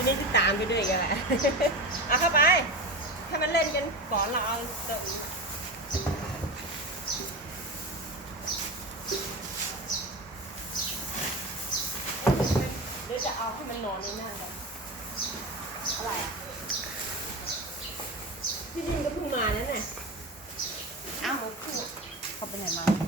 ทีนี้จะตามไปด้วยกันแหละเอาเข้าไปให้มันเล่นกันก่อนเราเอาตัวอื่นเดี๋ยวจะเอาให้มันนอนในหน้ากันอะไรอ่ะพี่ดินก็เพิ่งมานั่นน่ะอ้าวเขาไปไหนมา